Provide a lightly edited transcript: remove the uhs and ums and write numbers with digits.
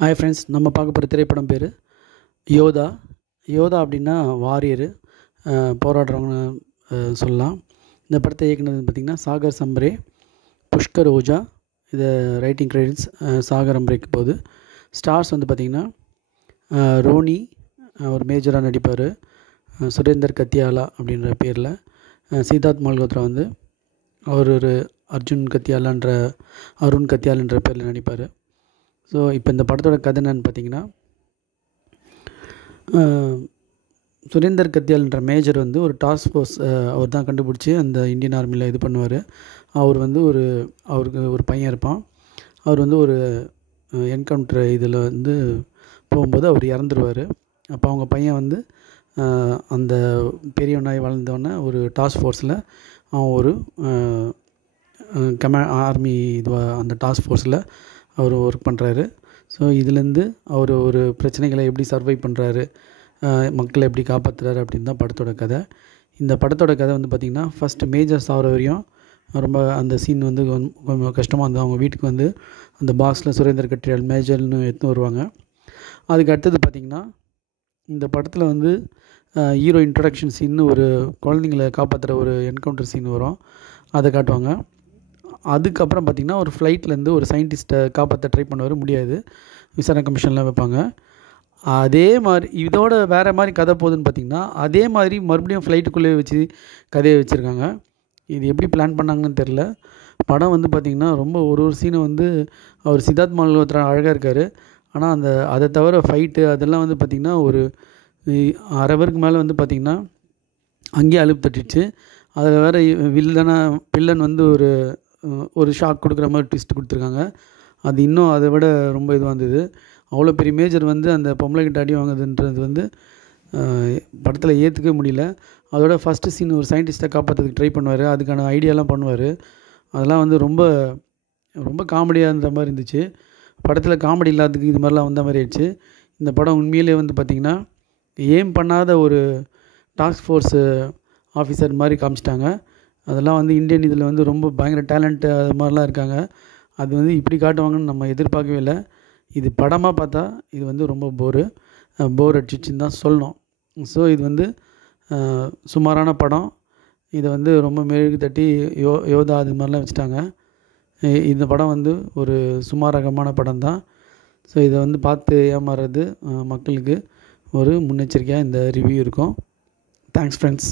Hi friends, நம்ம பார்க்க போகிற திரைப்படம் பேர் யோதா. யோதா அப்படின்னா வாரியர், போராடுறவங்கன்னு சொல்லலாம். இந்த படத்தை இயக்குனது பார்த்திங்கன்னா சாகர் சம்ரே, புஷ்கர் ஓஜா. இதை ரைட்டிங் கிரெடிட்ஸ் சாகர் அம்ரேக்கு போகுது. ஸ்டார்ஸ் வந்து பார்த்திங்கன்னா ரோனி ஒரு மேஜராக நடிப்பார், சுரேந்தர் கத்தியாலா அப்படின்ற பேரில். சித்தார்த் மல்கோத்ரா வந்து அவர் ஒரு அருண் கத்தியாலன்ற பேரில் நடிப்பார். ஸோ இப்போ இந்த படத்தோட கதை என்னன்னு பார்த்தீங்கன்னா, சுரேந்தர் கத்தியால்ன்ற மேஜர் வந்து ஒரு டாஸ்க் ஃபோர்ஸ் அவர் தான் கண்டுபிடிச்சி அந்த இந்தியன் ஆர்மியில் இது பண்ணுவார். அவர் வந்து அவருக்கு ஒரு பையன் இருப்பான். அவர் வந்து ஒரு என்கவுண்டர் இதில் வந்து போகும்போது அவர் இறந்துருவார். அப்போ அவங்க பையன் வந்து அந்த பெரியவனாய் வளர்ந்தோடனே ஒரு டாஸ்க் ஃபோர்ஸில் அவன் ஒரு ஆர்மி இதுவாக அந்த டாஸ்க் ஃபோர்ஸில் அவர் ஒர்க் பண்ணுறாரு. ஸோ இதுலேருந்து அவர் ஒரு பிரச்சனைகளை எப்படி சர்வை பண்ணுறாரு, மக்களை எப்படி காப்பாற்றுறாரு அப்படின்னு தான் படத்தோட கதை. இந்த படத்தோட கதை வந்து பார்த்திங்கன்னா, ஃபஸ்ட்டு மேஜர் சாகிற வரையும் ரொம்ப அந்த சீன் வந்து கொஞ்சம் கஷ்டமாக இருந்தது. அவங்க வீட்டுக்கு வந்து அந்த பாக்ஸில் சுரேந்தர் கத்தியால் மேஜர்னு எடுத்து வருவாங்க. அதுக்கு அடுத்தது பார்த்திங்கன்னா, இந்த படத்தில் வந்து ஹீரோ இன்ட்ரடக்ஷன் சீன்னு ஒரு குழந்தைங்களை காப்பாற்றுற ஒரு என்கவுண்டர் சீன் வரும், அதை காட்டுவாங்க. அதுக்கப்புறம் பார்த்திங்கன்னா, ஒரு ஃப்ளைட்லேருந்து ஒரு சயின்டிஸ்ட்டை காப்பாற்ற ட்ரை பண்ணுவார், முடியாது, விசாரணை கமிஷன்லாம் வைப்பாங்க. அதே மாதிரி இதோட வேறு மாதிரி கதை போகுதுன்னு பார்த்திங்கன்னா, அதே மாதிரி மறுபடியும் ஃப்ளைட்டுக்குள்ளேயே வச்சு கதையை வச்சுருக்காங்க. இது எப்படி பிளான் பண்ணாங்கன்னு தெரில. படம் வந்து பார்த்திங்கன்னா ரொம்ப ஒரு சீனை வந்து அவர் சித்தார்த் மல்கோத்ரா அழகாக இருக்கார். ஆனால் அதை தவிர ஃபைட்டு அதெல்லாம் வந்து பார்த்திங்கன்னா ஒரு அரை பேருக்கு மேலே வந்து பார்த்திங்கன்னா அங்கேயே அலுப்பு தட்டிடுச்சு. அதில் வேறு வில்லன் வந்து ஒரு ஷாக் கொடுக்குற மாதிரி ட்விஸ்ட் கொடுத்துருக்காங்க. அது இன்னும் அதை விட ரொம்ப இதுவாக இருந்தது. அவ்வளோ பெரிய மேஜர் வந்து அந்த பொம்பளைக்கிட்ட அடி வாங்குதுன்றது வந்து படத்தில் ஏற்றுக்கவே முடியல. அதோட ஃபஸ்ட்டு சீன் ஒரு சயின்டிஸ்ட்டை காப்பாற்றுறதுக்கு ட்ரை பண்ணுவார், அதுக்கான ஐடியாலாம் பண்ணுவார். அதெல்லாம் வந்து ரொம்ப ரொம்ப காமெடியாக இருந்த மாதிரி இருந்துச்சு. படத்தில் காமெடி இல்லாததுக்கு இது மாதிரிலாம் வந்த மாதிரி ஆயிடுச்சு. இந்த படம் உண்மையிலே வந்து பார்த்திங்கன்னா ஏம் பண்ணாத ஒரு டாஸ்க் ஃபோர்ஸு ஆஃபீஸர் மாதிரி காமிச்சிட்டாங்க. அதெல்லாம் வந்து இந்தியன் இதில் வந்து ரொம்ப பயங்கர டேலண்ட்டு அது மாதிரிலாம் இருக்காங்க. அது வந்து இப்படி காட்டுவாங்கன்னு நம்ம எதிர்பார்க்கவே இல்லை. இது படமாக பார்த்தா இது வந்து ரொம்ப போர் அடிச்சிச்சின்னு தான் சொல்லணும். ஸோ இது வந்து சுமாரான படம். இதை வந்து ரொம்ப மெழுகு தட்டி யோதா அது மாதிரிலாம் வச்சுட்டாங்க. இந்த படம் வந்து ஒரு சுமாரகமான படம் தான். ஸோ இதை வந்து பார்த்து ஏமாறுறது மக்களுக்கு ஒரு முன்னெச்சரிக்கையாக இந்த ரிவ்யூ இருக்கும். Thanks friends.